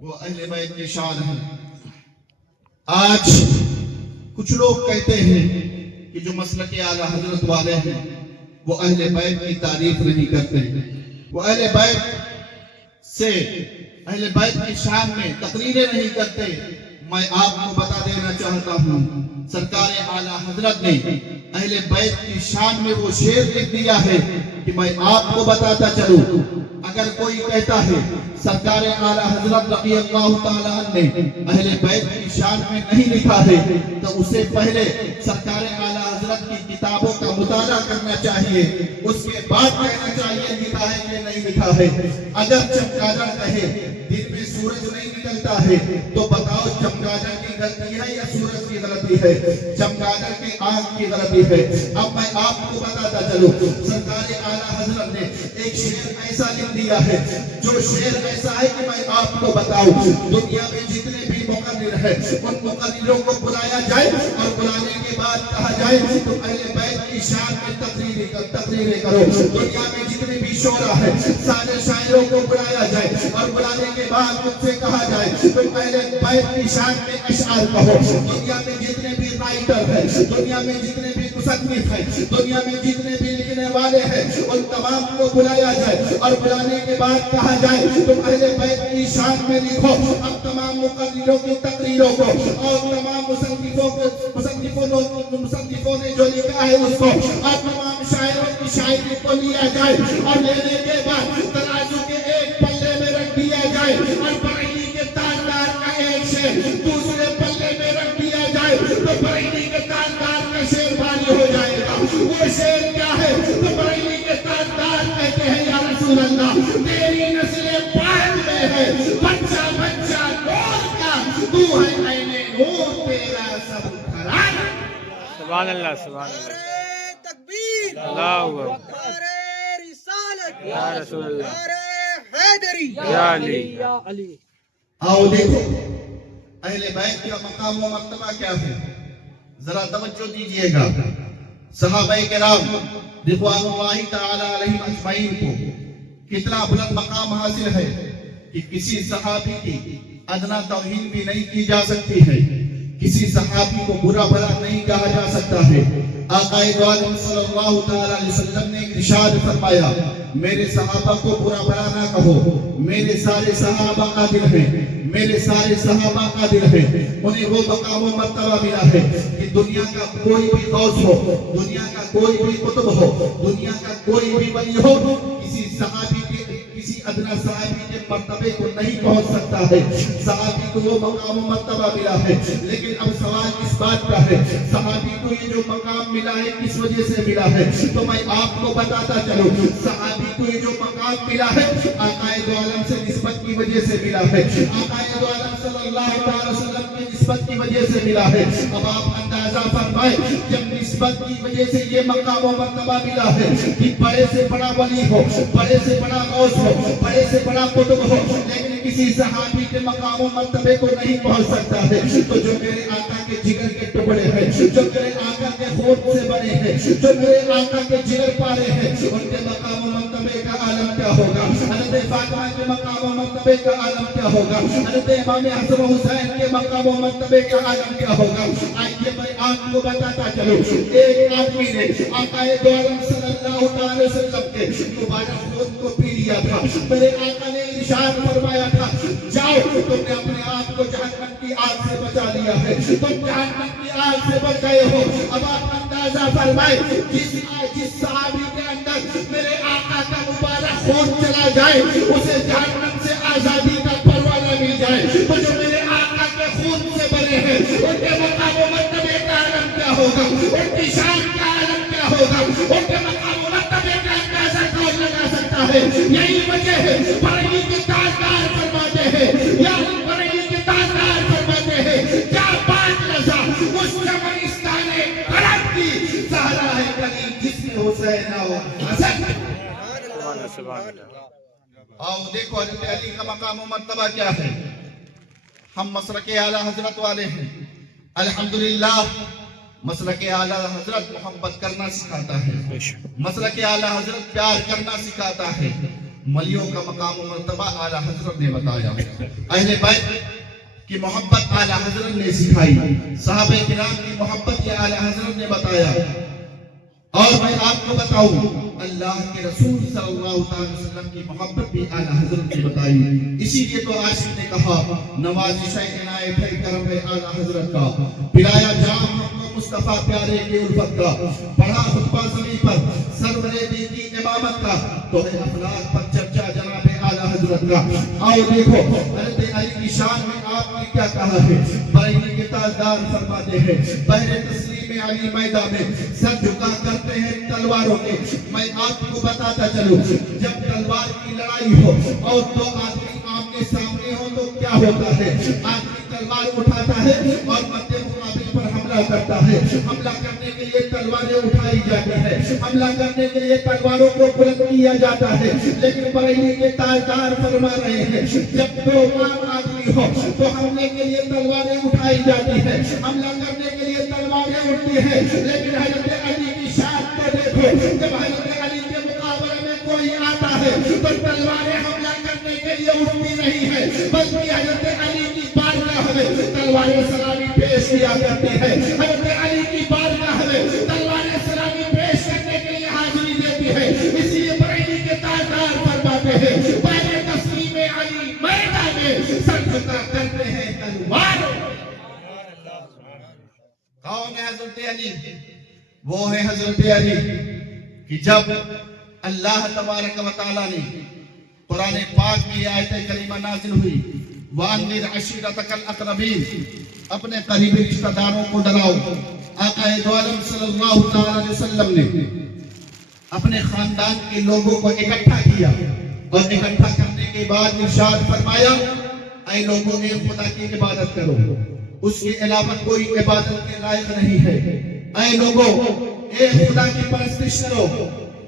وہ اہل بیت کی شان ہے۔ آج کچھ لوگ کہتے ہیں کہ جو مسلک اعلیٰ حضرت والے ہیں وہ اہل بیت کی تعریف نہیں کرتے، وہ اہل بیت کی شان میں تقریریں نہیں کرتے۔ میں آپ کو بتا دینا چاہتا ہوں، سرکار اعلیٰ حضرت نے اہل بیت کی شان میں وہ شعر لکھ دیا ہے کہ میں آپ کو بتاتا چلوں۔ اگر کوئی کہتا ہے سرکار اعلیٰ حضرت رضی اللہ تعالیٰ عنہ نے اہل بیت کی شان میں نہیں لکھا ہے تو اسے پہلے سرکار اعلیٰ حضرت کی کتابوں کا مطالعہ کرنا چاہیے، اس کے بعد کہنا چاہیے لکھا ہے کہ نہیں لکھا ہے۔ اگر چمگادڑ کہے دن میں سورج نہیں نکلتا ہے تو بتاؤ چمگادڑ کی غلطی ہے یا سورج کی غلطی ہے؟ چمگادڑ کی آنکھ کی غلطی ہے۔ اب میں آپ کو بتاتا چلوں، سرکار اعلیٰ حضرت نے ایک شعر ایسا لکھ دیا ہے، جو شعر ایسا ہے کہ میں آپ کو بتاؤں، دنیا میں جتنے بھی مقرر ہیں ان مقرروں کو بلایا جائے اور بلانے کے بعد کہا جائے تو اہل بیت کی شان میں تقریریں کرو۔ دنیا میں جتنے بھی شعراء ہیں سارے شاعروں کو بلایا جائے اور بلانے کے بعد ان سے کہا جائے تو اہل بیت کی شان میں اشعار کہو۔ دنیا میں جتنے بھی رائٹر ہیں، دنیا میں جتنے بھی مصنف ہیں، دنیا میں جتنے بھی لکھنے والے ہیں، ان تمام کو بلایا جائے اور بلانے کے بعد کہا جائے تم اہل بیت کی شان میں لکھو۔ اب تمام مقرروں کی تقریروں کو اور تمام مصنفوں نے جو لکھا ہے اس کو اور تمام شاعروں کی شاعری کو لیا جائے اور لینے کے بعد ترازو کے ایک پلے میں رکھ دیا جائے اور بریلی کے تاجدار کا ایک شعر دوسرے پلے میں رکھ دیا جائے تو بریلی کے تاجدار کا شعر بھاری ہو جائے گا۔ وہ شعر کیا ہے؟ تو بریلی کے تاجدار کہتے ہیں یا رسول اللہ تیری نسل پاک میں ہے بچہ بچہ نور کا، تو ہے عین نور تیرا سب گھرانہ۔ سبحان اللہ، سبحان اللہ، نعرہ تکبیر، اللہ اکبر، نعرہ رسالت، یا رسول اللہ، نعرہ حیدری، یا علی۔ آؤ دیکھو اہل بیت کا مقام و مرتبہ کیا ہے، ذرا توجہ دیجئے گا۔ صحابہ کرام رضوان اللہ تعالی علیہم اجمعین کو کتنا بلند مقام حاصل ہے کہ کسی صحابی کی ادنا توہین بھی نہیں کی جا سکتی ہے، کسی صحابی کو برا بھلا نہیں کہا جا سکتا ہے۔ آقا دو عالم صلی اللہ تعالی علیہ وسلم نے ارشاد فرمایا میرے صحابہ کو برا بھلا نہ کہو، میرے سارے صحابہ عادل ہیں، میرے سارے صحابہ عادل ہیں۔ انہیں وہ مقام و مرتبہ ملا ہے کہ دنیا کا کوئی بھی غوث ہو، دنیا کا کوئی بھی قطب ہو، دنیا کا کوئی بھی ولی ہو، کسی صحابی کے کسی ادنا صحابی کے مرتبے کو نہیں پہنچ سکتا ہے۔ صحابی کو وہ مقام و مرتبہ ملا ہے، لیکن اب سوال اس بات کا ہے صحابی کو یہ جو مقام ملا ہے کس وجہ سے ملا ہے؟ تو میں آپ کو بتاتا چلوں، صحابی کو یہ جو مقام ملا ہے آقا دو عالم سے نسبت کی وجہ سے ملا ہے، آقا دو عالم صلی اللہ علیہ وسلم کی نسبت کی وجہ سے ملا ہے۔ اب آپ اندازہ فرمائیں جب نسبت کی وجہ سے یہ مقام و مرتبہ ملا ہے کہ بڑے سے بڑا ولی ہو، بڑے سے بڑا غوث ہو، بڑے سے بڑا قطب ہو، لیکن کسی صحابی کے مقام و مرتبے کو نہیں پہنچ سکتا ہے، تو جو میرے آقا کے جگر کے ٹکڑے ہیں، جو میرے آقا کے خون سے بنے ہیں، جو میرے آقا کے جگر پارے ہیں، ان کے مقام و مرتبے کا عالم کیا ہوگا؟ حضرت فاطمہ کے مقام و مرتبے کا عالم کیا ہوگا؟ حضرت امام حسن حسین کے مقام و مرتبے کا عالم کیا ہوگا؟ آئیے میں آپ کو بتاتا چلوں، ایک آدمی نے آقا دو عالم صلی اللہ علیہ وسلم کے مبارک خون کو پی لیا تھا۔ میرے آقا نے ارشاد فرمایا تھا جاؤ تم نے اپنے آپ کو جہنم کی آگ سے بچا لیا ہے، تم جہنم کی آگ سے بچ گئے ہو۔ اب آپ اندازہ فرمائیں جس صحابی کے اندر میرے آقا کا مبارک خون چلا جائے اسے جہنم سے آزادی کا پروانہ مل جائے، تو جو میرے آقا کے خون سے بنے ہیں ان کے مقام و مرتبے کا عالم کیا ہوگا، ان کی شان کا عالم کیا ہوگا، ان کے مقام و مرتبے کا اندازہ کون لگا سکتا ہے؟ یہی وجہ ہے بریلی کے تاجدار فرماتے ہیں یا بریلی کے تاجدار فرماتے ہیں کیا بات رضا اس چمنستان کرم کی زہرا ہے کلی جس میں حسین اور حسن۔ سبحان اللہ، سبحان اللہ۔ آؤ دیکھو حضرت علی کا مقام و مرتبہ کیا ہے۔ ہم مسلک اعلیٰ حضرت والے ہیں، الحمدللہ مسلک اعلیٰ حضرت محبت کرنا سکھاتا ہے، مسلک اعلیٰ حضرت پیار کرنا سکھاتا ہے، ولیوں کا مقام و مرتبہ اعلیٰ حضرت نے بتایا، اہل بیت کی محبت اعلیٰ حضرت نے سکھائی، صحابہ کرام کی محبت یہ اعلیٰ حضرت نے بتایا۔ اور میں آپ کو بتاؤں اللہ کے رسول صلی اللہ علیہ وسلم کی محبت بھی اعلیٰ حضرت نے بتائی۔ اسی لیے تو عاشق نے کہا نوازش عنایت ہے کرم ہے اعلیٰ حضرت کا، پلایا جام ہم کو مصطفیٰ پیارے کی الفت کا، پڑھا خطبہ زمین پر سرور دی کی امامت کا، تو ہے افلاک پر چرچا جناب اعلیٰ حضرت کا۔ آؤ دیکھو حضرت علی کی شان میں آپ نے کیا کہا ہے، بریلی کے تاجدار فرماتے ہیں بہر تسلیم علی میدان میں سر جھکا کرتے ہیں تلواروں کے۔ میں آپ کو بتاتا چلوں جب تلوار کی لڑائی ہو اور دو آدمی آمنے سامنے ہو تو کیا ہوتا ہے، آدمی تلوار اٹھاتا ہے اور مد مقابل پر حملہ کرتا ہے، حملہ کرنے کے لیے تلواریں اٹھائی جاتی ہیں، حملہ کرنے کے لیے تلواروں کو بلند کیا جاتا ہے، لیکن بریلی کے تاجدار فرما رہے ہیں جب دو عام آدمی ہو تو حملے کے لیے تلواریں اٹھائی جاتی ہیں، حملہ کرنے کے لیے تلواریں اٹھتی ہیں، لیکن حضرت علی کی شان کو دیکھو جب حضرت علی کے مقابلے میں کوئی آتا ہے تو تلواریں حملہ کرنے کے لیے اٹھتی نہیں ہے، بلکہ حضرت علی کی بارگاہ میں تلواریں سلامی پیش کیا کرتی ہے، حضرت علی کی بارگاہ میں تلواریں سلامی پیش کرنے کے لیے حاضری دیتی ہے۔ اس لیے بریلی کے تاجدار فرماتے ہیں پہلے تسلیم علی میدان میں سر جھکا کرتے ہیں تلوار۔ کون ہے حضرت علی؟ وہ ہے حضرت علی کہ جب اللہ تبارک و تعالیٰ نے قرآن پاک میں یہ آیت کریمہ نازل ہوئی وَأَنذِرْ عَشِيرَتَكَ الْأَقْرَبِينَ، اپنے قریبی رشتہ داروں کو ڈراؤ۔ آقا دو عالم صلی اللہ تعالیٰ علیہ وسلم نے اپنے خاندان کے لوگوں کو اکٹھا کیا اور اکٹھا کرنے کے بعد ارشاد فرمایا اے لوگوں نے خدا کی عبادت کرو، اس کے علاوہ کوئی عبادت کے لائق نہیں ہے۔ اے لوگوں اے خدا کی پرستش کرو،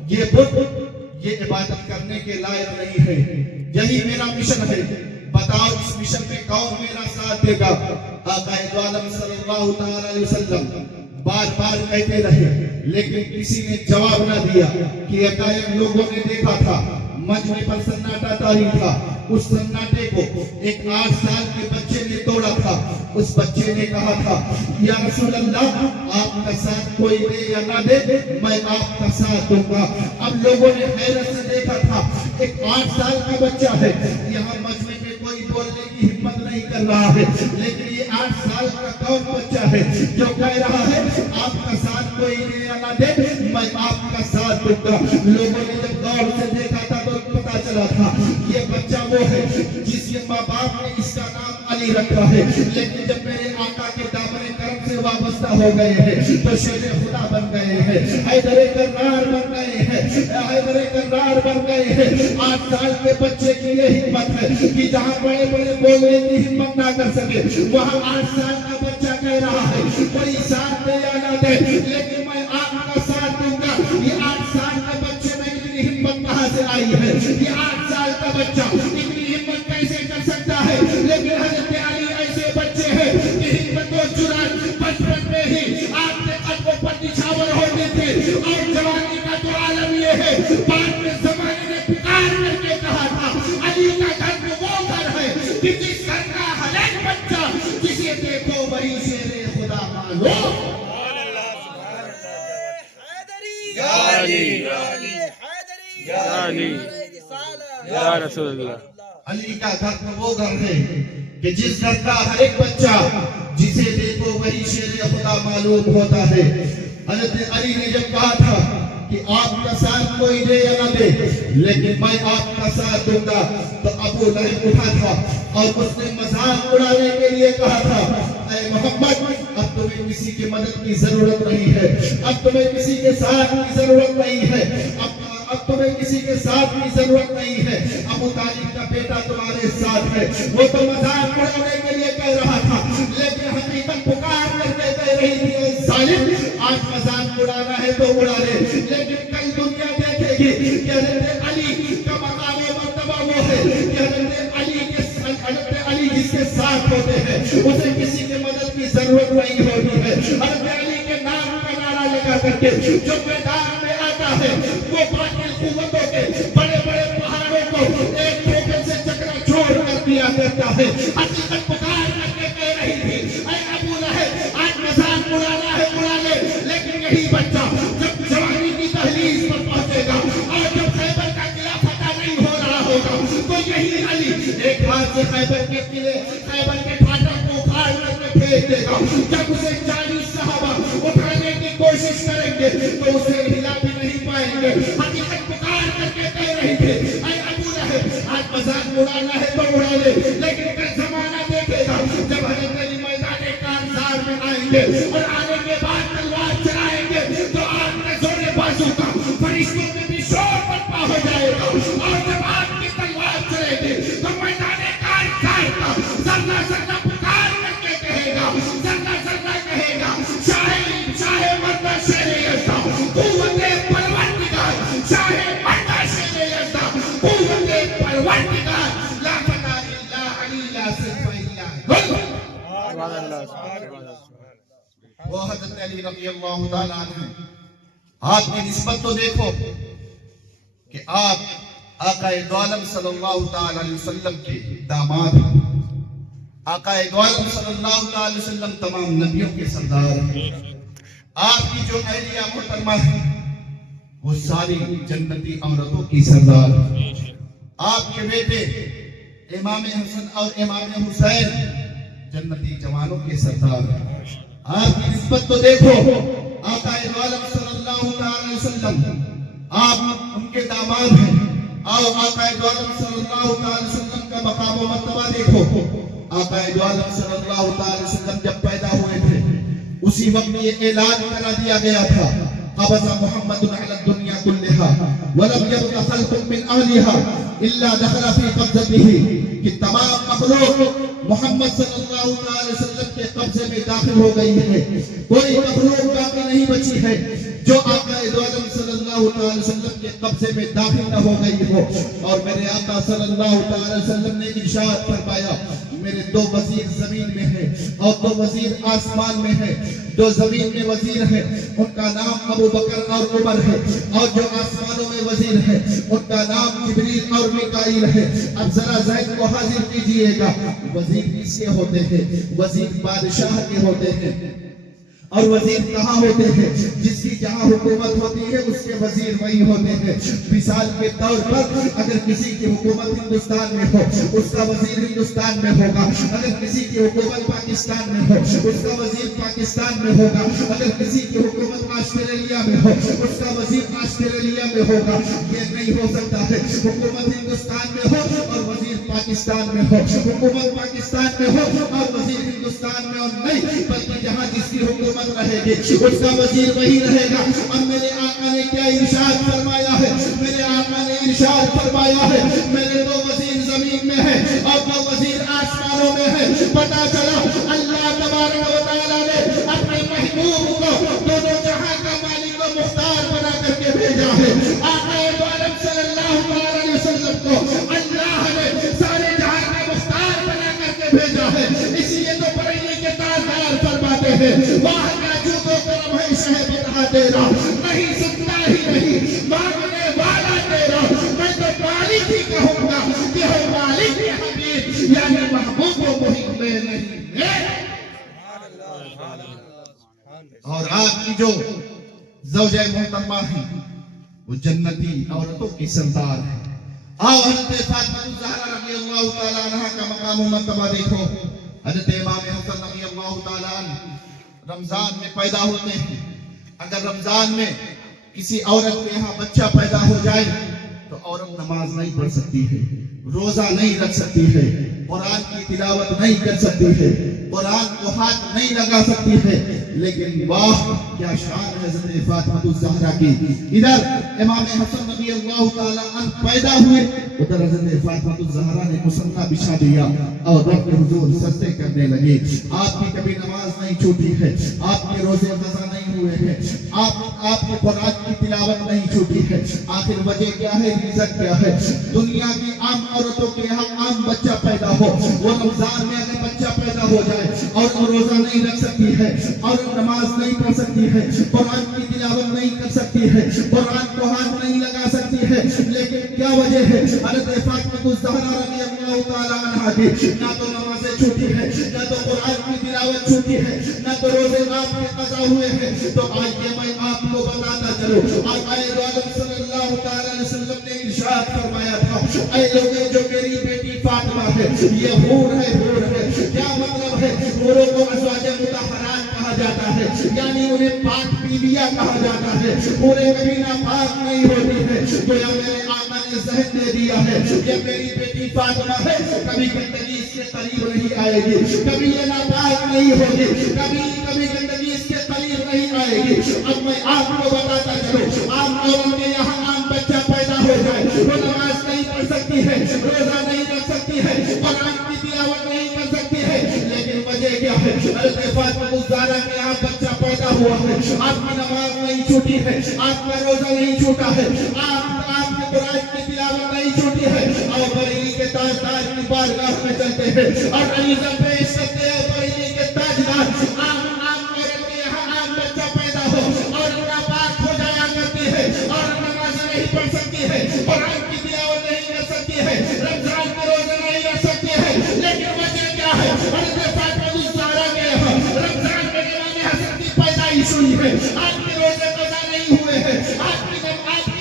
یہ بت یہ عبادت کرنے کے لائق نہیں ہے۔ یہی میرا مشن ہے، بتاؤ اس مشن میں کون میرا ساتھ دے گا؟ آقا دو عالم صلی اللہ تعالی علیہ وسلم بار بار کہتے رہے لیکن کسی نے جواب نہ دیا کہ ایک لوگوں نے دیکھا تھا مجمع پر سناٹا طاری تھا، اس سناٹے کو ایک 8 سال کے بچے نے توڑا تھا۔ اس بچے نے کہا تھا یا رسول اللہ آپ کا ساتھ کوئی دے یا نہ دے میں آپ کا ساتھ دوں گا۔ اب لوگوں نے حیرت سے دیکھا تھا ایک 8 سال کا بچہ ہے، یہاں مجمع میں کوئی بولنے کی ہمت نہیں کر رہا ہے، لیکن یہ 8 سال کا کون بچہ ہے جو کہہ رہا ہے آپ کا ساتھ کوئی دے یا نہ دے میں آپ کا ساتھ دوں گا۔ لوگوں نے جب غور سے دیکھا تھا تو پتا چلا تھا یہ بچہ وہ ہے جس کے ماں باپ نے اس کا نام علی رکھا ہے، لیکن جب میرے آقا کے دامن کرم سے وابستہ ہو گئے ہیں تو شیر خدا بن گئے ہیں، حیدر کرار بن گئے ہیں، حیدر کرار بن گئے ہیں۔ 8 سال کے بچے کی یہ ہمت ہے کہ جہاں بڑے بڑے بولنے کی ہمت نہ کر سکے وہاں 8 سال کا بچہ کہہ رہا ہے کوئی ساتھ دے یا نہ دے لیکن میں آپ کا ساتھ دوں گا۔ یہ 8 سال کا بچے میں اتنی ہمت کہاں سے آئی ہے؟ یہ 8 سال کا بچہ اتنی ہمت کیسے کر سکتا ہے؟ لیکن حضرت علی ایسے بچے ہیں کہ ہمت و جرات بچپن میں ہی آپ کے قدموں پر نچھاور ہوتے تھے، اور جوانی کا تو عالم یہ ہے بعد میں زمانے نے پکار کر کے کہا تھا علی کا گھر وہ گھر ہے کہ جس گھر کا ہر ایک بچہ جسے دیکھو وہی شیر خدا معلوم۔ یا رسول اللہ، علی کا گھر تو وہ گھر ہے کہ جس گھر کا ہر ایک بچہ جسے دیکھو وہی شیر خدا معلوم ہوتا ہے۔ حضرت علی نے جب کہا تھا کہ آپ کا ساتھ کوئی دے یا نہ دے لیکن میں آپ کا ساتھ دوں گا تو ابو لہب اٹھا تھا اور اس نے مذاق اڑانے کے لیے کہا تھا اے محمد اب تمہیں کسی کی مدد کی ضرورت نہیں ہے، اب تمہیں کسی کے ساتھ کی ضرورت نہیں ہے، اب تمہیں کسی کے ساتھ کی ضرورت نہیں ہے، ابو طالب کا بیٹا تمہارے ساتھ ہے۔ وہ تو مذاق اڑانے کے لیے کہہ رہا تھا لیکن حقیقت پکار کر کے کہہ رہی تھی اے ظالم آج مذاق اڑانا ہے تو اڑا لے، لیکن کل دنیا دیکھے گی کہ حضرت علی کا مقام و مرتبہ وہ ہے کہ حضرت علی جس کے ساتھ ہوتے ہیں اسے کسی کی مدد کی ضرورت نہیں ہوتی ہے۔ حضرت علی کے نام کا نعرہ لگا کر کے جو میدان میں آتا ہے وہ باطل قوتوں کے بڑے بڑے پہاڑوں کو ہے حقیقت پکار کر کے کہہ رہی تھی اے ابو لہب آج مذاق اڑانا ہے اڑا لے، لیکن یہی بچہ جب جوانی کی دہلیز پر پہنچے گا اور جب خیبر کا قلعہ فتح نہیں ہو رہا ہوگا تو یہی علی ایک ہاتھ سے خیبر کے قلعے خیبر کے پھاٹک کو اکھاڑ کر کے پھینک دے گا۔ جب اسے 40 صحابہ اٹھانے کی کوشش کریں گے تو اسے ہلا بھی نہیں پائیں گے۔ حقیقت پکار کر کے کہہ رہی تھی اے ابو لہب آج مذاق اڑانا ہے تو اڑا لے، لیکن کل زمانہ دیکھے گا جب حضرت علی میدان کارزار میں آئیں گے اور آنے کے بعد تلوار چلائیں گے تو آپ کے زور بازو کا فرشتوں میں بھی شور برپا ہو جائے گا، اور جب آپ کی تلوار چلے گی تو میدان کارزار کا ذرہ ذرہ پکار کر کے کہے گا، ذرہ ذرہ کہے گا شاہ مردہ شیر یزدہ قوت پروردگار، شاہ مردہ شیر یزدہ قوت پروردگار، لا فتح الا علی لا سیف الا وہ حضرت علی رضی اللہ تعالیٰ عنہ۔ آپ کی نسبت تو دیکھو کہ آپ آقا دو عالم صلی اللہ تعالیٰ علیہ وسلم کے داماد ہیں۔ آقا دو عالم صلی اللہ تعالیٰ علیہ وسلم تمام نبیوں کے سردار ہیں۔ آپ کی جو اہلیہ محترمہ ہیں وہ ساری جنتی عورتوں کی سردار ہیں۔ آپ کے بیٹے امام حسن اور امام حسین جنتی جوانوں کے سردار ہیں۔ آپ کی نسبت تو دیکھو آقا دو عالم صلی اللہ علیہ وسلم آپ ان کے داماد ہیں، اور آقا دو عالم صلی اللہ علیہ وسلم کا مقام و مرتبہ دیکھو۔ آقا دو عالم صلی اللہ علیہ وسلم جب پیدا ہوئے تھے اسی وقت یہ اعلان کرا دیا گیا تھا قبض محمد علی الدنیا كلها ولم يبق خلق من اهلها الا دخل في قبضته کہ تمام مخلوق محمد صلی اللہ علیہ وسلم کے قبضے میں داخل ہو گئی ہے، کوئی مخلوق باقی نہیں بچی ہے جو آقا دو عالم صلی اللہ علیہ وسلم کے قبضے میں داخل نہ ہو گئی ہو۔ اور میرے آقا صلی اللہ علیہ وسلم نے ارشاد فرمایا میرے 2 وزیر زمین میں ہیں اور 2 وزیر آسمان میں ہیں۔ جو زمین میں وزیر ہیں ان کا نام ابو بکر اور عمر ہے، اور جو آسمانوں میں وزیر ہیں ان کا نام جبریل اور میکائیل ہے۔ اب ذرا ذہن کو حاضر کیجئے گا، وزیر کس کے ہوتے ہیں؟ وزیر بادشاہ کے ہوتے ہیں۔ اور وزیر کہاں ہوتے ہیں؟ جس کی جہاں حکومت ہوتی ہے اس کے وزیر وہی ہوتے ہیں۔ مثال کے طور پر اگر کسی کی حکومت ہندوستان میں ہو اس کا وزیر ہندوستان میں ہوگا، اگر کسی کی حکومت پاکستان میں ہو اس کا وزیر پاکستان میں ہوگا، اگر کسی کی حکومت آسٹریلیا میں ہو اس کا وزیر آسٹریلیا میں ہوگا۔ یہ نہیں ہو سکتا ہے حکومت ہندوستان میں ہو اور وزیر پاکستان میں ہو، حکومت پاکستان میں ہو اور وزیر ہندوستان میں، اور نہیں بلکہ جہاں جس کی حکومت رہے گی اس کا وزیر وہی رہے گا۔ اب میرے آقا نے کیا ارشاد فرمایا ہے؟ میرے آقا نے ارشاد فرمایا ہے میرے 2 وزیر زمین میں ہیں اور 2 وزیر آسمانوں میں ہیں۔ پتہ چلا اللہ تبارک و تعالیٰ نے اپنے محبوب کو دونوں جہاں کا مالک و مختار بنا کر کے بھیجا ہے۔ آقا دو عالم صلی اللہ علیہ وسلم کو اللہ نے سارے جہاں کا مختار بنا کر کے بھیجا ہے، اس لیے تو بریلی کے تاجدار فرماتے ہیں واہ کا جو تو کرم ہے شہ بتا تیرا، نہیں سنتا ہی نہیں مانگنے والا تیرا، میں تو مالک ہی کہوں گا کہ ہو مالک ہی حبیب، یعنی محبوب و محب میں نہیں ہے۔ اور آپ کی جو زوجہ محترمہ ہیں وہ جنتی عورتوں کی سردار ہے۔ آؤ حضرت فاطمہ الزہرا رضی اللہ تعالیٰ عنہ کا مقام و مرتبہ دیکھو۔ حضرت امام حسن رضی اللہ تعالیٰ عنہ رمضان میں پیدا ہوتے ہیں۔ اگر رمضان میں کسی عورت کے یہاں بچہ پیدا ہو جائے تو عورت نماز نہیں پڑھ سکتی ہے، روزہ نہیں رکھ سکتی ہے، قرآن کی تلاوت نہیں کر سکتی ہے، قرآن کو ہاتھ نہیں لگا سکتی ہے۔ لیکن واہ کیا شان ہے حضرت فاطمہ الزہرا کی۔ ادھر امام حسن رضی اللہ تعالیٰ عنہ پیدا ہوئے، ادھر حضرت فاطمہ الزہرا نے مصلی بچھا دیا اور رب کے حضور سجدے کرنے لگے۔ آپ کی کبھی نماز نہیں چھوٹی ہے، آپ کے روزے قضا نہیں ہوئے ہیں، آپ کو قرآن کی تلاوت نہیں چھوٹی ہے۔ آخر وجہ کیا ہے؟ ریزن کیا ہے؟ دنیا کی عام عورتوں کے یہاں عام بچہ پیدا ہو، وہ رمضان میں اگر بچہ پیدا ہو جائے اور وہ روزہ نہیں رکھ سکتی ہے اور نماز نہیں پڑھ سکتی ہے، قرآن کی تلاوت نہیں کر سکتی ہے، قرآن کو ہاتھ نہیں لگا سکتی ہے، لیکن کیا وجہ ہے؟ حضرت فاطمہ الزہرا رضی اللہ تعالیٰ عنہ کی نہ تو نمازیں چھوٹی ہے، نہ تو قرآن کی تلاوت چھوٹی ہے، نہ تو روزے آپ کے قضا ہوئے ہیں. تو آئیے میں آپ کو بتاتا چلوں آقا دو عالم صلی اللہ تعالیٰ علیہ وسلم نے ارشاد فرمایا تھا اے لوگوں جو میری بیٹی فاطمہ ہے یہ حور ہے، حور ہے. کیا مطلب ہے؟ حوروں کو ازواج مطہرات کہا جاتا ہے، یعنی انہیں پاک بیویاں کہا جاتا ہے. حوریں کبھی ناپاک نہیں ہوتی ہے. تو یا میرے آقا نے ذہن دے دیا ہے یہ میری بیٹی فاطمہ ہے، کبھی گندگی اس کے قریب نہیں آئے گی، کبھی یہ ناپاک نہیں ہوگی، کبھی گندگی اس کے قریب نہیں آئے گی. اب میں آپ کو بتاتا چلوں عام عورت کے یہاں عام بچہ پیدا ہو جائے، وہ نماز نہیں پڑھ سکتی ہے، روزہ نہیں رکھ سکتی ہے، قرآن کی تلاوت نہیں کر سکتی ہے، لیکن وجہ کیا ہے؟ حضرت فاطمہ الزہرا کے یہاں بچہ پیدا ہوا ہے، آپ کی نماز نہیں چھوٹی ہے، آپ کا روزہ نہیں چھوٹا ہے، آپ کے قرآن کی تلاوت نہیں چھوٹی ہے. اور بریلی کے تاجدار کی بارگاہ میں چلتے ہیں اور عریضہ پیش کرتے ہیں. بریلی کے تاجدار عام عورت کے یہاں عام بچہ پیدا ہو اور ناپاک ہو جایا کرتی ہے اور نماز نہیں پڑھ سکتی ہے، قرآن کی تلاوت نہیں کر سکتی ہے، رمضان کے روزے نہیں رکھ سکتی ہے، لیکن وجہ کیا ہے؟ حضرت فاطمہ الزہرا کے یہاں رمضان کے امام حسن کی پیدائش ہوئی ہے، آپ کے روزے قضا نہیں ہوئے ہیں، آپ کی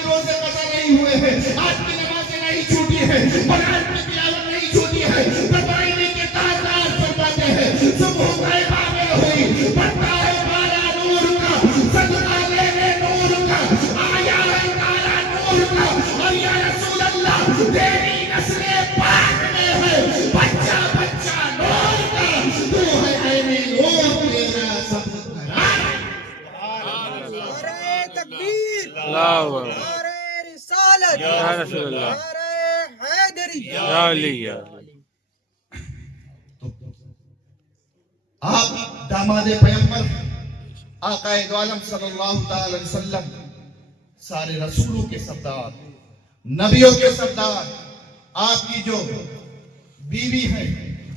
روزے قضا نہیں ہوئے ہیں، آپ کی نمازیں نہیں چھوٹی ہے، قرآن کی تلاوت نہیں چھوٹی ہے. بریلی کے تاجدار فرماتے ہیں صبح طیبہ میں ہوئی پڑتا ہے بالا نور کا، صدقہ لینے نور کا، آیا ہے تالا نور کا. اور یا رسول اللہ تیری نسل پاک میں ہے بچہ بچہ نور کا، تو ہے عین نور تیرا سب قرار. نعرہ تکبیر، اللہ اکبر. نعرہ رسالت، یا رسول اللہ، نعرہ حیدری. یا علی یا علی. آپ داماد پیغمبر آقا دو عالم صلی اللہ تعالی علیہ وسلم سارے رسولوں کے سردار، نبیوں کے سردار، آپ کی جو بیوی ہے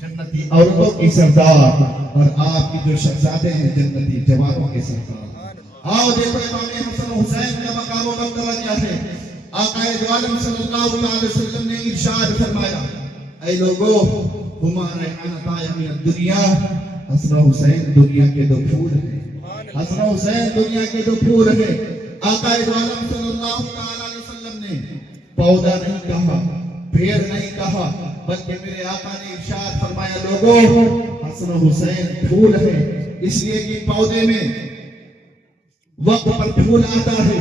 جنتی عورتوں کی سردار، اور آپ کی جو شہزادے ہیں جنتی جوانوں کے سردار. آؤ دیکھو امام حسن و حسین کا مقام و مرتبہ کیا ہے. آقا دو عالم صلی اللہ علیہ وسلم نے ارشاد فرمایا اے لوگوں ہمارے عنتایا من الدنیا، حسن و حسین دنیا کے دو پھول ہیں، حسن و حسین دنیا کے دو پھول ہیں. آقا دو عالم صلی اللہ علیہ وسلم نے پودا نہیں کہا، پیڑ نہیں کہا، بلکہ میرے آقا نے ارشاد فرمایا لوگوں حسن و حسین پھول ہیں، اس لیے کہ پودے میں وقت پر پھول آتا ہے،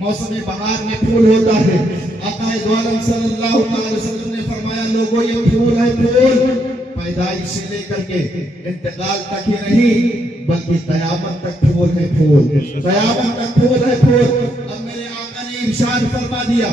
موسم بہار میں پھول ہوتا ہے. آقا دو عالم صلی اللہ علیہ وسلم نے فرمایا لوگوں یہ پھول ہے، پھول پیدائش سے لے کر کے انتقال تک ہی نہیں بلکہ قیامت تک پھول ہے، پھول قیامت تک پھول ہے، پھول. اب میرے آقا نے ارشاد فرما دیا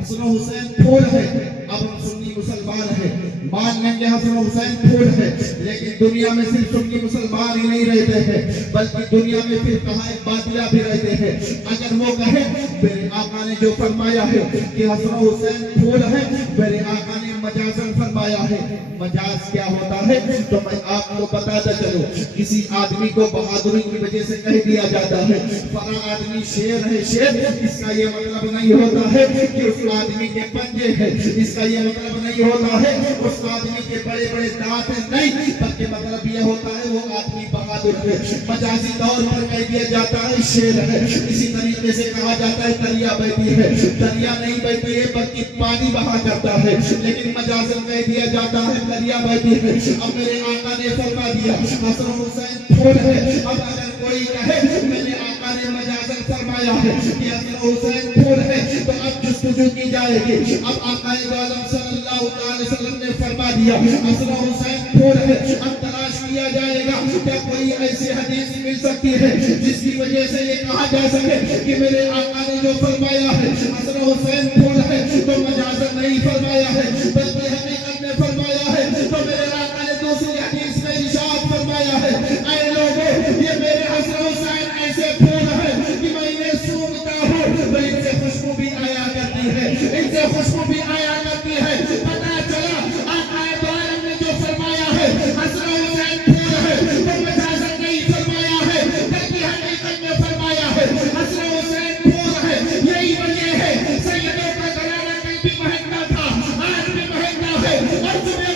حسن و حسین پھول ہے. اب ہم سنی مسلمان ہیں، مان لیں گے حسن و حسین پھول ہے، لیکن دنیا میں صرف سنی مسلمان ہی نہیں رہتے ہیں بلکہ دنیا میں پھر کہاں باطلہ بھی رہتے ہیں. اگر وہ کہیں میرے آقا نے جو فرمایا ہے کہ حسن و حسین پھول ہے، میرے آقا نے مجازن فرمایا ہے. مجاز کیا ہوتا ہے تو میں آپ کو بتاتا چلوں. کسی آدمی کو بہادری کی وجہ سے کہہ دیا جاتا ہے فلاں آدمی شیر ہے، شیر، اس کا یہ مطلب نہیں ہوتا ہے کہ اس آدمی کے پنجے ہیں، اس کا یہ مطلب نہیں ہوتا ہے اس آدمی کے بڑے بڑے دانت ہیں، نہیں، بلکہ مطلب یہ ہوتا ہے وہ آدمی بہادر ہے. مجازی طور پر کہہ دیا جاتا ہے شیر ہے. اسی طریقے سے کہا جاتا ہے دریا بہتی ہے، دریا نہیں بہتی ہے بلکہ پانی بہا کرتا ہے، لیکن مجازن کہہ دیا جاتا ہے دریا بہتی ہے. اب میرے آقا نے فرما دیا حسن و حسین پھول ہے. اب اگر کوئی کہے میرے آقا نے مجازن فرمایا ہے کہ حسن و حسین پھول ہے تو اب جستجو کی جائے گی. اب آقا دو عالم صلی اللہ علیہ وسلم نے فرما دیا حسن و حسین پھول ہے. اب تلاش کیا جائے گا کیا کوئی ایسی حدیث مل سکتی ہے جس کی وجہ سے یہ کہا جا سکے کہ میرے آقا نے جو فرمایا ہے حسن و حسین پھول ہے تو مجازن نہیں فرمایا ہے بلکہ حقیقت میں فرمایا ہے. تو میرے آقا نے دوسری حدیث میں ارشاد فرمایا ہے اے لوگوں یہ میرے حسن و حسین ایسے پھول ہے کہ میں انہیں سونگتا ہوں تو ان سے خوشبو بھی آیا کرتی ہے، ان سے خوشبو بھی آیا کرتی ہے. پتہ چلا آقا دو عالم نے جو فرمایا ہے حسن و حسین پھول ہے تو مجازن نہیں فرمایا ہے بلکہ حقیقت میں فرمایا ہے حسن و حسین پھول ہے. یہی وجہ ہے سیدوں کا گھرانہ کہیں بھی مہنگا تھا، آج بھی مہنگا ہے، اور تمہیں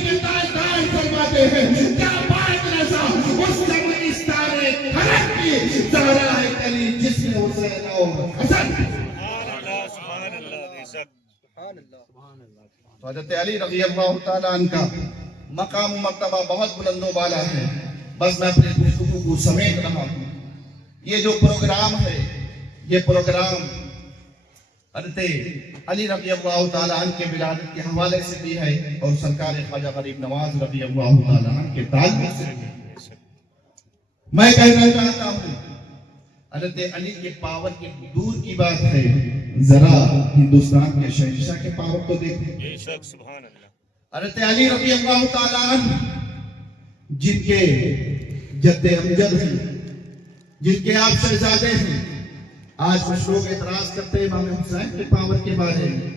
کے تاجدار فرماتے ہیں کیا بات رضا اس زمانستان حرم کی زہرا ہے کلی جس میں حسین اور حسن. تو حضرت علی رضی اللہ تعالیٰ عنہ کا مقام و مرتبہ بہت بلند و بالا ہے. بس میں اپنے گفتگو کو سمیٹ رہا ہوں. یہ جو پروگرام ہے یہ پروگرام حضرت علی رضی اللہ تعالیٰ عنہ کے ولادت کے حوالے سے بھی ہے اور سرکار خواجہ غریب نواز رضی اللہ تعالیٰ عنہ کے تعلق سے بھی ہے. میں کہنا چاہتا ہوں حضرت علی کے پاور کی دور کی بات ہے، ذرا ہندوستان کے شہنشاہ کے پاور کو دیکھیں. حضرت علی رضی اللہ تعالیٰ عنہ جن کے جد امجد ہیں، جن کے آپ شہزادے ہیں، آج کچھ لوگ اعتراض کرتے ہیں امام حسین کے پاور کے بارے میں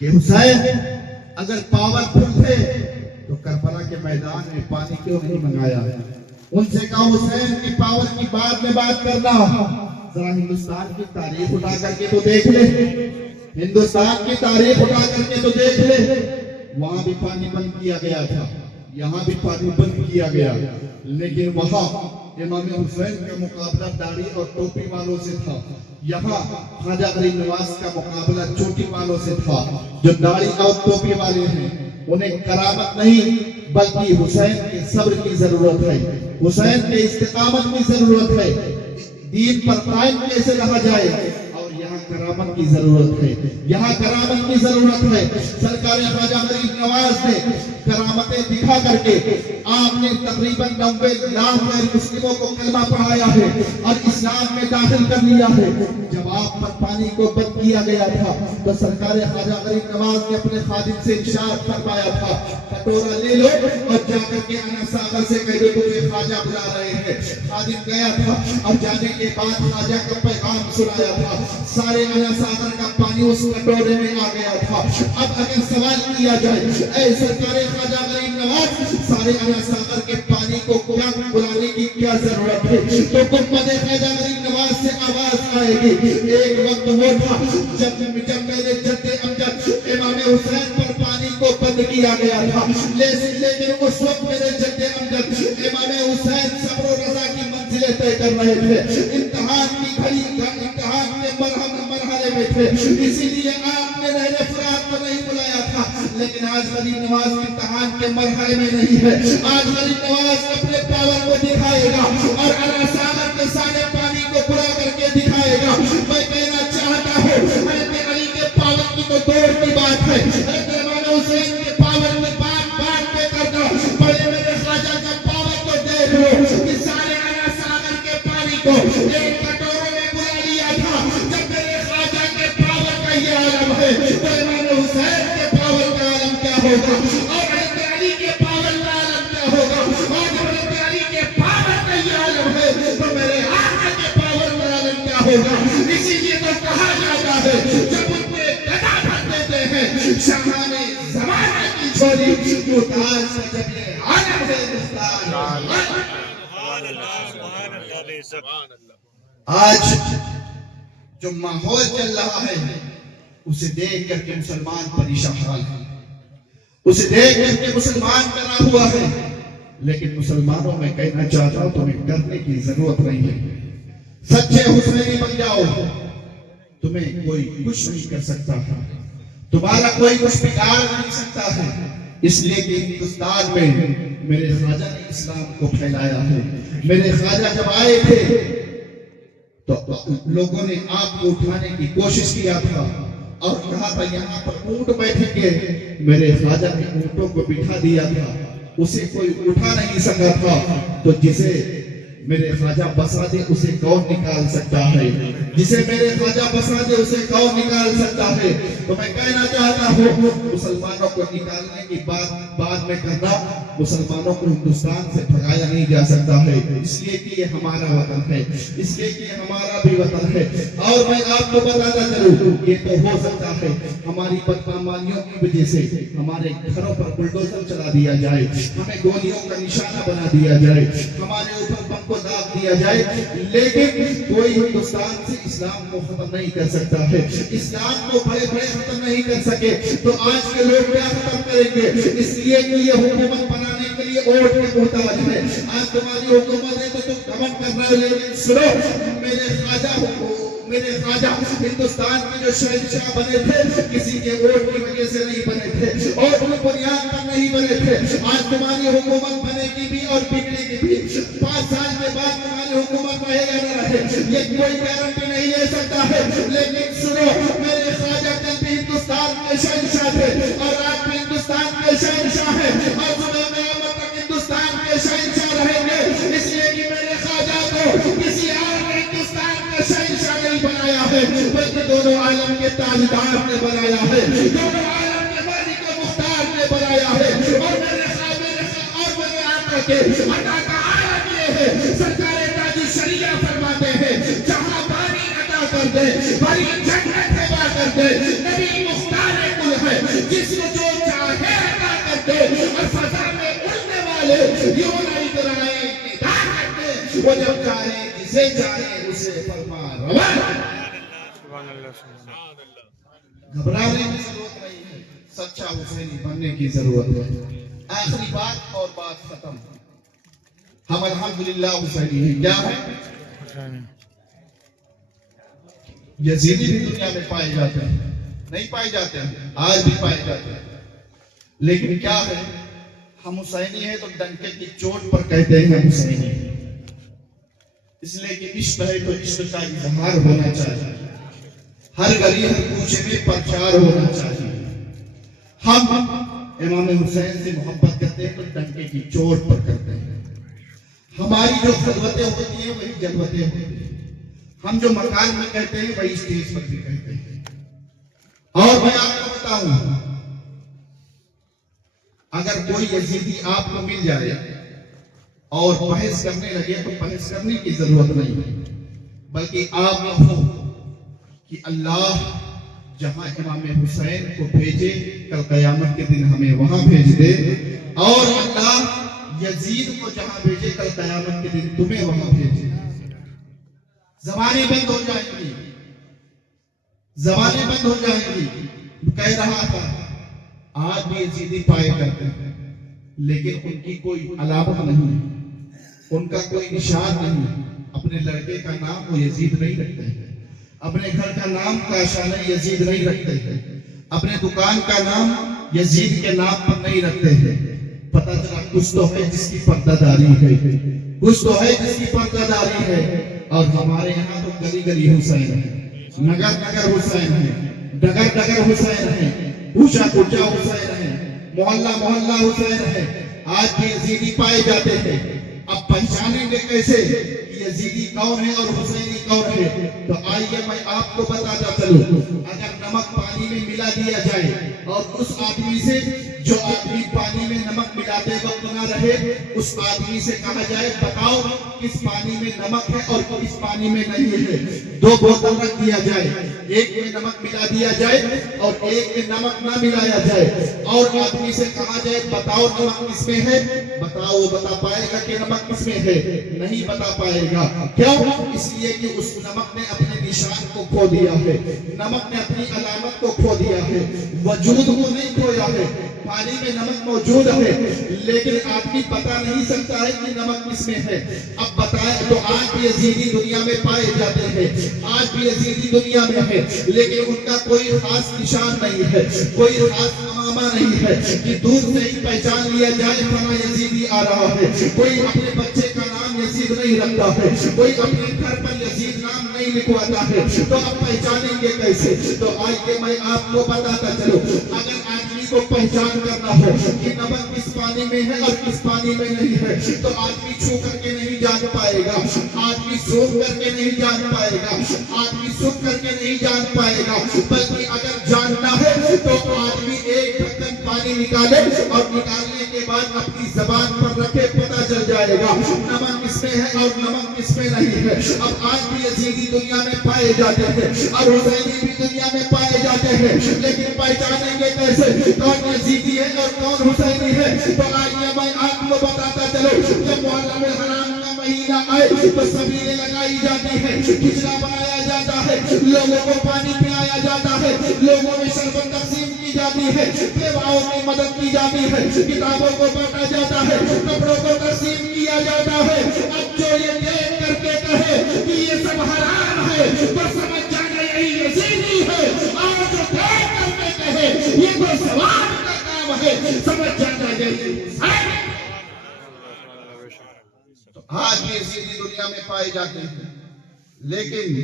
کہ حسین اگر پاور فل تھے تو کربلا کے میدان میں پانی کیوں نہیں منگایا. ان سے کہا حسین کی پاور کی بعد میں بات کرنا، ذرا ہندوستان کی تاریخ اٹھا کر کے تو دیکھ لے، ہندوستان کی تاریخ اٹھا کر کے تو دیکھ لے. وہاں بھی پانی بند کیا گیا تھا، یہاں بھی پانی بند کیا گیا، لیکن وہاں امام حسین کا مقابلہ داڑھی اور ٹوپی والوں سے تھا، یہاں خواجہ غریب نواز کا مقابلہ چوٹی والوں سے تھا. جو داڑھی اور ٹوپی والے ہیں انہیں کرامت نہیں بلکہ حسین کے صبر کی ضرورت ہے، حسین کے استقامت کی ضرورت ہے، دین پر قائم کیسے رہا جائے. اور یہاں کرامت کی ضرورت ہے، یہاں کرامت کی ضرورت ہے. سرکار خواجہ غریب نواز نے کرامتیں دکھا کر کے آپ نے تقریباً 90 لاکھ غیر مسلموں کو کلمہ پڑھایا ہے اور اسلام میں داخل کر لیا ہے. جب آپ پر پانی کو بند کیا گیا تھا تو سرکار خواجہ غریب نواز نے اپنے خادم سے ارشاد فرمایا تھا کٹورا لے لو اور جا کر کے انا ساغر سے کہہ دو تمہیں خواجہ بلا رہے ہیں. خادم گیا تھا اور جانے کے بعد خواجہ کا پیغام سنایا تھا. سارے انا ساغر کا پانی اس کٹورے میں آ گیا تھا. اب اگر سوال کیا جائے اے سرکار خواجہ غریب نواز سارے انا ساغر کے پانی کو کیا بلانے کی کیا ضرورت ہے؟ تو گنبد خواجہ غریب نواز سے آواز آئے گی. ایک وقت وہ تھا جب میرے جد امجد امام حسین پر پانی کو بند کیا گیا تھا، لیکن اس وقت میرے جد امجد امام حسین صبر و رضا کی منزلیں طے کر رہے تھے، امتحان کی گھڑی امتحان کے مرحلے میں تھے. اسی لیے آپ نے رہنے فرات کو نہیں بلایا تھا. لیکن آج غریب نواز امتحان کے مرحلے میں نہیں ہے. آج غریب نواز اپنے پاور کو دکھائے گا اور انا ساغر کے سارے پانی کو بلا کر کے دکھائے گا. میں کہنا چاہتا ہوں حضرت علی کے پاور کی تو دور کی بات ہے، حضرت امام حسین کے پاور کی بات پہ کرنا. بڑے میرے خواجہ کا پاور کو دیکھ لو کہ سارے انا ساغر کے پانی کو ایک کٹورے میں بلا لیا تھا. جب میرے خواجہ کے پاور کا یہ عالم ہے تو امام حسین کے پاور کا عالم کیا ہوگا اور حضرت علی کے پاور کا عالم کیا ہوگا. اور جب حضرت علی کے پاور کا یہ عالم ہے تو میرے آقا کے پاور کا عالم کیا ہوگا. اسی لیے تو کہا جاتا ہے جب ان پہ گدا بھر دیتے ہیں شاہان زمانہ کی چھوڑی تو تاج کا جب یہ عالم ہے ہندوستان. آج جو ماحول چل رہا ہے اسے دیکھ کر کے مسلمان پریشان حال ہے، اسے دیکھ کر کے مسلمان ڈرا ہوا ہے. لیکن مسلمانوں میں کہنا چاہتا ہوں تمہیں ڈرنے کی ضرورت نہیں ہے. سچے حسینی بن جاؤ، تمہیں کوئی کچھ نہیں کر سکتا ہے، تمہارا کوئی کچھ بگاڑ نہیں سکتا ہے. اس لیے کہ ہندوستان میں میرے خواجہ نے اسلام کو پھیلایا ہے. میرے خواجہ جب آئے تھے تو لوگوں نے آپ کو اٹھانے کی کوشش کیا تھا اور کہا تھا یہاں پر اونٹ بیٹھیں گے. میرے خواجہ نے اونٹوں کو بٹھا دیا تھا، اسے کوئی اٹھا نہیں سکا تھا. تو جسے میرے خواجہ بسا دے اسے کون نکال سکتا ہے؟ جسے میرے خواجہ بسا دے اسے کون نکال سکتا ہے؟ تو میں کہنا چاہتا ہوں مسلمانوں کو نکالنے کی بات بعد میں کرنا، مسلمانوں کو ہندوستان سے بھگایا نہیں جا سکتا ہے. اس لیے کہ یہ ہمارا وطن ہے، اس لیے کہ یہ ہمارا بھی وطن ہے. اور میں آپ کو بتاتا چلوں یہ تو ہو سکتا ہے ہماری بدنامانیوں کی وجہ سے ہمارے گھروں پر بلڈوزر چلا دیا جائے، ہمیں گولیوں کا نشانہ بنا دیا جائے، ہمارے اوپر دشمن کو داغ دیا جائے، لیکن کوئی ہندوستان سے اسلام کو ختم نہیں کر سکتا ہے۔ اسلام کو بڑے بڑے ختم نہیں کر سکے تو آج کے لوگ کیا ختم کریں گے؟ اس لیے کہ یہ حکومت بنانے کے لیے ووٹ کے محتاج ہے۔ آج تمہاری حکومت ہے تو تم گھمنڈ کر رہے ہو، لیکن سنو، میرے خواجہ ہندوستان کے جو شہنشاہ بنے تھے کسی کے ووٹ کی وجہ سے نہیں بنے تھے اور کوئی بنیاد پر نہیں بنے تھے۔ آج تمہاری حکومت بنے گی بھی اور بگڑے گی بھی، 5 سال کے بعد تمہاری حکومت رہے یا نہ رہے یہ کوئی گارنٹی نہیں لے سکتا ہے، لیکن سنو، میرے خواجہ کل بھی ہندوستان کے شہنشاہ تھے اور آج بھی ہندوستان کے شہنشاہ ہیں اور صبح قیامت تک ہندوستان کے شہنشاہ رہیں گے، اس لیے کہ میرے خواجہ کو کسی اور نے ہندوستان کا شہنشاہ نہیں بنایا ہے بلکہ دونوں عالم کے تاجدار نے بنایا ہے، دونوں عالم کے مالک و مختار نے بنایا ہے۔ اور میرے آقا کے عطا کا عالم یہ ہے، سرکار تاج الشریعہ فرماتے ہیں جہاں باری عطا کر دے باری جنت عطا کر دے، نبی مختار کل ہے جس کو جو چاہے عطا کر دے، اور فضا میں اڑنے والے یوں نہیں کرائے اقتدا کرتے، وہ جب چاہے جسے چاہے اسے فرما روا۔ گھبرانے کی ضرورت نہیں ہے، سچا حسینی بننے کی ضرورت ہے۔ آخری بات اور بات ختم، ہم الحمدللہ حسینی ہیں۔ کیا ہے؟ یزیدی بھی دنیا میں پائے جاتے ہیں، نہیں پائے جاتے ہیں، آج بھی پائے جاتے ہیں، لیکن کیا ہے، ہم حسینی ہیں تو ڈنکے کی چوٹ پر کہتے ہیں ہم حسینی ہیں، اس لیے کہ عشق ہے تو عشق کا اظہار ہونا چاہیے، ہر گلی ہر کوچے میں پرچار ہونا چاہیے۔ ہم امام حسین سے محبت کرتے ہیں تو ڈنکے کی چوٹ پر کرتے ہیں، ہماری جو خلوتیں ہوتی ہیں وہی جلوتیں ہوتی ہیں، ہم جو مکان میں کہتے ہیں وہی اسٹیج پر بھی کہتے ہیں۔ اور میں آپ کو بتاؤں، اگر کوئی یزیدی آپ کو مل جائے اور بحث کرنے لگے تو بحث کرنے کی ضرورت نہیں، بلکہ آپ کہو کہ اللہ جہاں امام حسین کو بھیجے کل قیامت کے دن ہمیں وہاں بھیج دے، اور اللہ یزید کو جہاں بھیجے کل قیامت کے دن تمہیں وہاں بھیجے۔ زبانیں بند ہو جائیں گی، زبانیں بند ہو جائیں گی۔ کہہ رہا تھا آج بھی یزیدی پائے کرتے ہیں لیکن ان کی کوئی علامت نہیں، ان کا کوئی نشان نہیں، اپنے لڑکے کا نام وہ یزید نہیں رکھتے ہیں، اپنے گھر کا نام کاشانہ یزید نہیں رکھتے ہیں، اپنے دکان کا نام یزید کے نام پر نہیں رکھتے ہیں۔ پتہ چلا کچھ تو ہے جس کی پردہ داری ہے، کچھ تو ہے جس کی پردہ داری ہے، اور ہمارے یہاں تو گلی گلی حسین ہے، نگر نگر حسین ہے، ڈگر ڈگر حسین ہے، کوچہ کوچہ حسین ہے، محلہ محلہ حسین ہے۔ آج بھی یزیدی پائے جاتے ہیں، اب پہچانیں گے کیسے کہ یزیدی کون ہے اور حسینی کون ہے؟ تو آئیے میں آپ کو بتاتا چلوں، اگر نمک پانی میں ملا دیا جائے اور اس آدمی سے جو آدمی پانی میں نمک ملاتے وقت نہ رہے، اس آدمی سے کہا جائے بتاؤ کس پانی میں نمک ہے اور کس پانی میں نہیں ہے، 2 بوتل رکھ دیا جائے، ایک میں نمک ملا دیا جائے اور ایک میں نمک نہ ملایا جائے، اور آدمی سے کہا جائے بتاؤ نمک کس میں ہے، بتاؤ وہ بتا پائے گا کہ نمک کس میں ہے؟ نہیں بتا پائے گا۔ کیوں؟ اس لیے کہ اس نمک نے اپنے نشان کو کھو دیا ہے، نمک نے اپنی علامت کو کھو دیا ہے، وجود کو نہیں کھویا ہے۔ پانی میں نمک موجود ہے لیکن آدمی بتا نہیں سکتا ہے کہ نمک کس میں ہے۔ اب بتائے تو آج بھی یزیدی دنیا میں پائے جاتے ہیں، آج بھی یزیدی دنیا میں ہے، لیکن ان کا کوئی خاص نشان نہیں ہے، کوئی خاص امامہ نہیں ہے کہ دور سے ہی پہچان لیا جائے فلاں یزیدی آ رہا ہے۔ کوئی اپنے بچے کا نام یزید نہیں رکھتا ہے، کوئی اپنے گھر پر یزید نام نہیں لکھواتا ہے، تو اب پہچانیں گے کیسے؟ تو آئیے میں آپ کو بتاتا چلوں، اگر آدمی کو پہچان کرنا ہو کہ نمک کس پانی میں ہے اور کس پانی میں نہیں ہے، تو آدمی چھو کر کے نہیں جان پائے گا، آدمی سونگ کر کے نہیں جان پائے گا، آدمی سونگ کر کے نہیں جان پائے گا، بلکہ اگر جاننا ہے تو آدمی ایک ڈھکن پانی نکالے اور نکالنے کے بعد اپنی زبان پر رکھے، پتہ چل جائے گا نمک کس میں ہے اور نمک کس میں نہیں ہے۔ اب آج بھی یزیدی دنیا میں پائے جاتے ہیں اور حسینی بھی دنیا میں پائے جاتے ہیں، لیکن پہچانیں گے کیسے کون یزیدی ہے اور کون حسینی ہے؟ تو آئیے میں آپ کو بتاتا چلوں، جب محرم الحرام کا مہینہ آئے تو سبیلیں لگائی جاتی ہیں، کھچڑا بنایا جاتا ہے، لوگوں کو پانی پلایا جاتا ہے، لوگوں میں شربت تقسیم کی جاتی ہے، بیواؤں کی مدد کی جاتی ہے، کتابوں کو بانٹا جاتا ہے، کپڑوں کو تقسیم کیا جاتا ہے۔ اب جو یہ دیکھ کر کے کہے کہ یہ سب حرام ہے تو سمجھ جانا یہی یزیدی ہے، اور جو دیکھ کر کے کہے یہ تو ثواب کا کام ہے، سمجھ جانا یہی حسین ہے۔ تو آج بھی یزیدی دنیا میں پائے جاتے ہیں، لیکن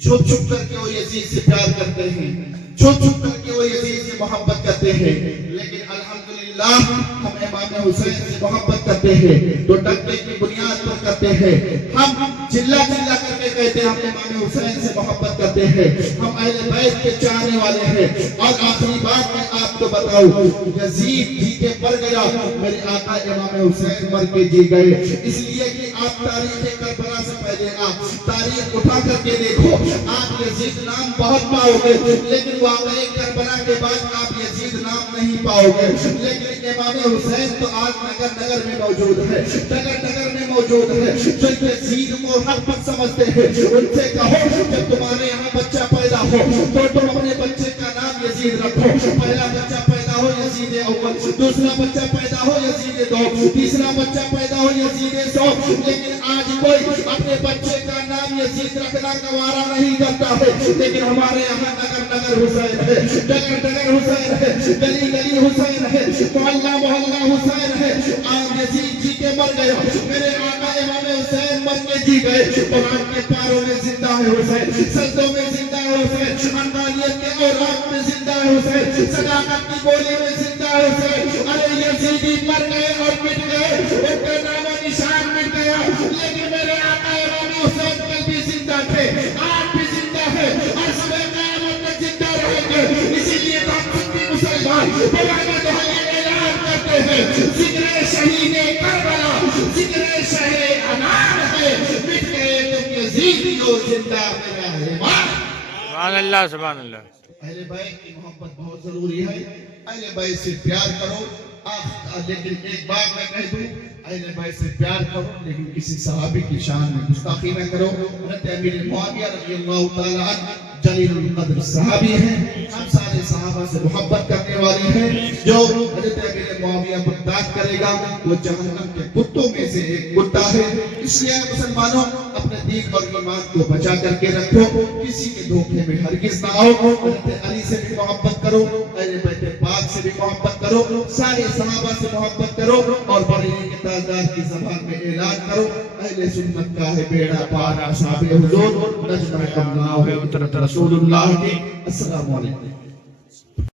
چھپ چھپ کر کے وہ یزید سے پیار کرتے ہیں، چھپ چھپ کر کے وہ یزید سے محبت کرتے ہیں، لیکن الحمدللہ ہم امام حسین سے محبت کرتے ہیں تو ڈکے کی بنیاد پر کرتے ہیں، ہم چلا چلا کر کے کہتے ہیں ہم امام حسین سے محبت کرتے ہیں، ہم اہل بیت کے چاہنے والے ہیں۔ اور آخری بات میں آپ کو بتاؤں، یزید جی کے مر گیا، میرے آقا امام حسین مر کے جی گئے، اس لیے کہ آپ تاریخ کربلا سے پہلے آپ تاریخ اٹھا کر کے دیکھو، آپ یزید نام بہت پاؤ گے، لیکن واقعہ کربلا کے بعد آپ یزید نام نہیں پاؤ گے، لیکن امام حسین تو آج نگر نگر میں موجود ہے، نگر نگر میں موجود ہے۔ جو یزید کو حق پر سمجھتے ہیں ان سے کہو جب تمہارے یہاں بچہ پیدا ہو تو تم اپنے بچے کا نام یزید رکھو، پہلا بچہ پیدا ہو یزید اول، دوسرا بچہ پیدا ہو یزید دو، تیسرا بچہ پیدا ہو یزید سو، لیکن آج کوئی اپنے بچے کا نام یزید رکھنا گوارا نہیں کرتا ہے، لیکن ہمارے یہاں نگر نگر حسین ہے، ڈگر ڈگر حسین ہے، گلی گلی حسین ہے، محلہ محلہ حسین ہے۔ آج یزید جی کے مر گیا، میرے آقا امام حسین مر کے جی گئے، قرآن کے پاروں میں زندہ ہے حسین، سجدوں میں زندہ ہے حسین، انقالیت کے اوراق میں زندہ ہے حسین، صداقت کی بولی میں زندہ ہے حسین۔ ارے یزیدی مر گئے اور مٹ گئے، ان کا نام و نشان مٹ گیا، لیکن میرے آقا امام حسین کل بھی زندہ تھے، آج بھی زندہ ہے، اور صبح قیامت تک زندہ رہیں گے۔ اسی لیے تو ہم سنی مسلمان قرآن دہلی اعلان کرتے ہیں، ذکر شہید کربلا، ذکر شہید انار ہے، مٹ گئے تم یزیدیو، زندہ میرا ایمان۔ سبحان اللہ سبحان اللہ۔ اہل بیت کی محبت بہت ضروری ہے، اہل بیت سے پیار کرو، لیکن ایک بات میں کہہ دوں، اہل بیت سے پیار کرو لیکن کسی صحابی کی شان میں گستاخی نہ کرو۔ حضرت امیر معاویہ رضی اللہ تعالی عنہ جلیل القدر صحابی ہیں، ہم سارے صحابہ سے محبت کرنے والے ہیں، جو حضرت امیر معاویہ برداشت کرے گا وہ جہنم کے کتوں میں سے ایک کتا ہے۔ اس لیے مسلمانوں اپنے دین اور ایمان کو بچا کر کے رکھو، کسی کے دھوکے میں ہرگز نہ آؤ، حضرت علی سے بھی محبت کرو، اہل بیت پاک سے بھی محبت کرو، سارے صحابہ سے محبت کرو، اور بریلی کے تاجدار کی زبان میں اعلان کرو، اہل سنت کا ہے بیڑا پار اصحاب حضور، نجمہ اللہ و رسول اللہ کی۔ السلام علیکم۔